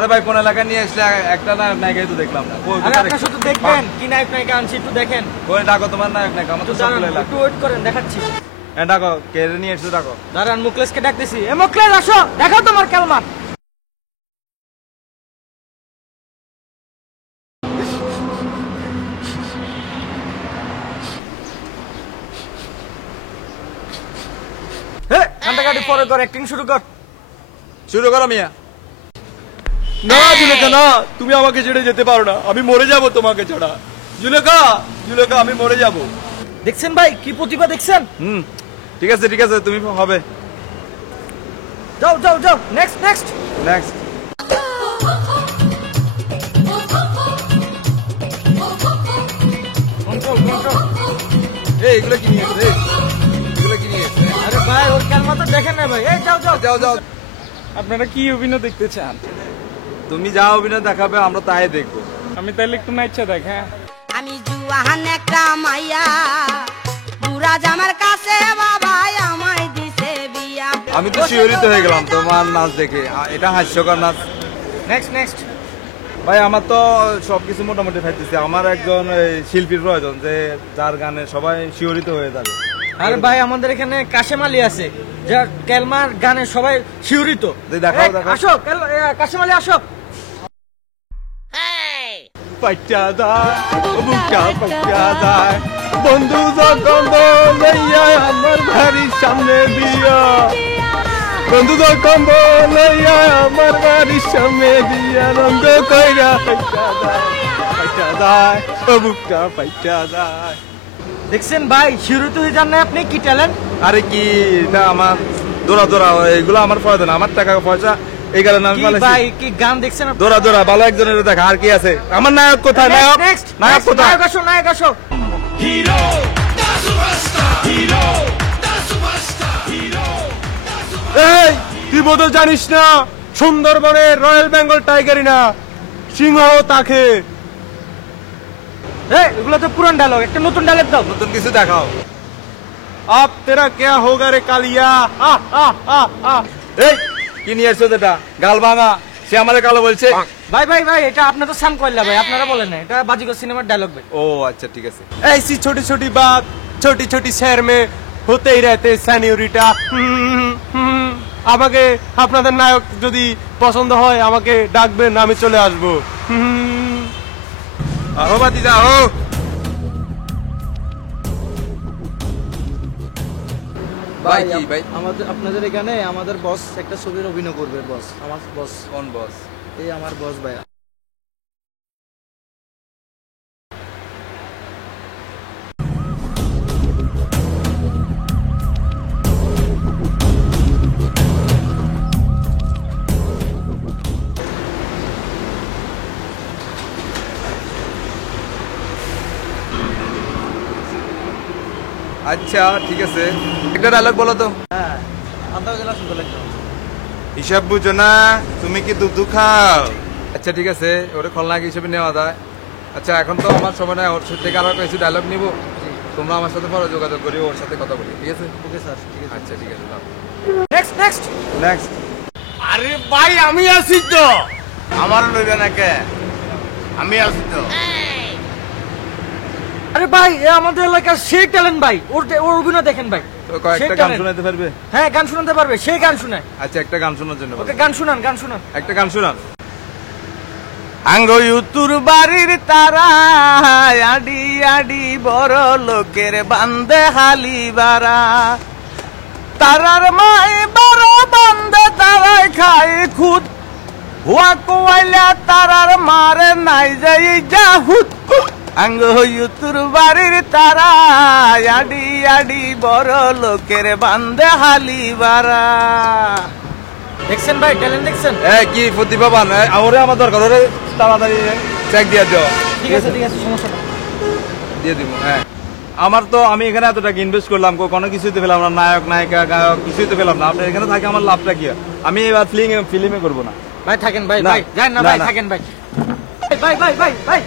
আরে ভাই কোন এলাকা নিয়ে এসে একটা নায়ক নায়িকাই তো দেখলাম না। আরে আপনি শুধু দেখবেন কি নায়ক নায়িকা আনছি একটু দেখেন। ওই ডাকো তোমার নায়ক নায়িকা, আমার তো সবগুলো এলাকা। একটু ওয়েট করেন, দেখাচ্ছি। হ্যাঁ ডাকো, কে নিয়ে এসে ডাকো। দাঁড়ান, মুকলেশকে ডাকতেছি। এ মুকলেশ আসো, দেখাও তোমার কালমার। কান্দাকাটি পরে কর, অ্যাক্টিং শুরু কর। শুরু করো মিয়া। না জুলেখা না, তুমি আমাকে ছেড়ে যেতে পারো না, আমি মরে যাব তোমাকে ছাড়া। জুলেখা, জুলেখা আমি মরে যাব। দেখছেন ভাই কি প্রতিভা দেখছেন? ঠিক আছে ঠিক আছে, তুমি হবে। যাও যাও যাও, next next next. Control control. এই এগুলো কি নিয়ে এসে? এগুলো কি নিয়ে এসে? আরে ভাই ওর কালমা তো দেখেন না ভাই। এই যাও যাও যাও যাও। আপনারা কি অভিনয় দেখতে চান? তুমি যা অভিনয় দেখাবে আমরা তাই দেখবো। আমি তাহলে একটু নাইচা দেখ। হ্যাঁ আমি জুয়ান একটা মাইয়া, বুড়া জামার কাছে বাবা আমায় দিছে বিয়া। আমি তো শিহরিত হয়ে গেলাম তোমার নাচ দেখে। এটা হাস্যকর নাচ। Next next. ভাই আমার তো সবকিছু মোটামুটি ফাইতেছে। আমার একজন শিল্পীর প্রয়োজন যে যার গানে সবাই শিহরিত হয়ে যাবে। আরে ভাই আমাদের এখানে কাশেম আলী আছে, যার কেলমার গানে সবাই শিহরিত। দেখাও এই, দেখাও। আসো কাশেম আলী আসো। পাইটা যায় বুকটা পাইটা যায়, বন্ধু যখন বলাইয়া আমার বাড়ির সামনে দিয়া, বন্ধু যখন বলাইয়া আমার বাড়ির সামনে দিয়া, রঙ্গ কইরা পাইটা যায় বুকটা পাইটা যায়। দেখছেন ভাই শিহরিত হয়ে যান না আপনি? কি ট্যালেন্ট! আরে কি এটা আমার দৌড়া দৌড়া, এগুলো আমার প্রয়োজন। আমার টাকা পয়সা এই কারণে আমি ভাই কি গান দেখছেন আপনি? দৌড়া দৌড়া ভালো একজনের দেখা। আর কি আছে? আমার নায়ক কোথায়? নায়ক নেক্সট নায়ক কোথায়? নায়ক আসো নায়ক আসো। Hero, the superstar. Hero, the superstar. Hero. এই তুই বোধহয় জানিস না, সুন্দরবনের রয়্যাল বেঙ্গল টাইগারই না, সিংহ তাকে। এই এগুলো তো পুরান ডায়লগ, একটা নতুন ডায়লগ দাও। নতুন কিছু দেখাও। আপ তেরা কেয়া হোগা রে কালিয়া। এই কি নিয়ে এসছো? এটা গাল ভাঙা। সে আমাদের কালো বলছে। ভাই ভাই ভাই এটা আপনার তো সাম কইলা ভাই, আপনারা বলেন না, এটা বাজিগর সিনেমার ডায়লগ ভাই। ও আচ্ছা ঠিক আছে। ऐसी छोटी छोटी बात छोटी छोटी शहर में होते ही रहते सेनियोरिटा। আমাকে আপনাদের নায়ক যদি পছন্দ হয় আমাকে ডাকবেন, আমি চলে আসবো। আহো বাতিজা আহো। ভাই কি ভাই? আমাদের আপনাদের এখানে আমাদের বস একটা ছবির অভিনয় করবে। বস আমার বস। কোন বস? এই আমার বস ভাই। আচ্ছা ঠিক আছে, একটা ডায়লগ বলো তো। হ্যাঁ আধা গেলা শুনতে লাগলো। হিসাব বুঝো না, তুমি কি দুধ খাও? আচ্ছা ঠিক আছে, ওরে খলনায়ক হিসেবে নেওয়া যায়। আচ্ছা এখন তো আমার সময় নাই, ওর থেকে আরো কিছু ডায়লগ নিবো। তোমরা আমার সাথে পরে যোগাযোগ করি, ওর সাথে কথা বলি। ঠিক আছে? ওকে স্যার ঠিক আছে। আচ্ছা ঠিক আছে। Next next next. আরে ভাই আমি আছি তো, আমার লইবে না কে? আমি আছি তো। আরে ভাই এ আমাদের এলাকার সেই ট্যালেন্ট ভাই। ওর ওর অভিনয় দেখেন ভাই। তো কয়েকটা সেই গান talent। শোনাতে পারবে? হ্যাঁ গান শোনাতে পারবে, সেই গান শোনায়। আচ্ছা একটা গান শোনার জন্য বলো। ওকে গান শুনান গান শুনান। একটা গান শোনান। আঙ্গ ইউতুর বাড়ির তারা আডি আডি বড় লোকের বান্দে হালি বারা, তারার মাই বড় বান্দে তারাই খায় খুদ, হুয়া কোয়াইলা তারার মারে নাই যাই জাহুদ। আঙ্গ ইউতুর বাড়ির তারা আডি আডি বড় লোকের বান্দে হালি বারা। দেখছেন ভাই ট্যালেন্ট দেখছেন? কি প্রতিভাবান। ওরে আমার দরকার, ওরে তাড়াতাড়ি চেক দিয়ে দিও। ঠিক আছে সমস্যা নেই, দিয়ে দিব। হ্যাঁ আমার তো, আমি এখানে এত টাকা ইনভেস্ট করলাম, কোনো কিছুই তো পেলাম না। নায়ক নায়িকা গায়ক কিছুই তো পেলাম না। আপনি এখানে থাকে আমার লাভটা কি? আমি এবার ফিল্মে করবো না। ভাই থাকেন ভাই না, ভাই যান না না, ভাই না। থাকেন ভাই। ভাই ভাই ভাই ভাই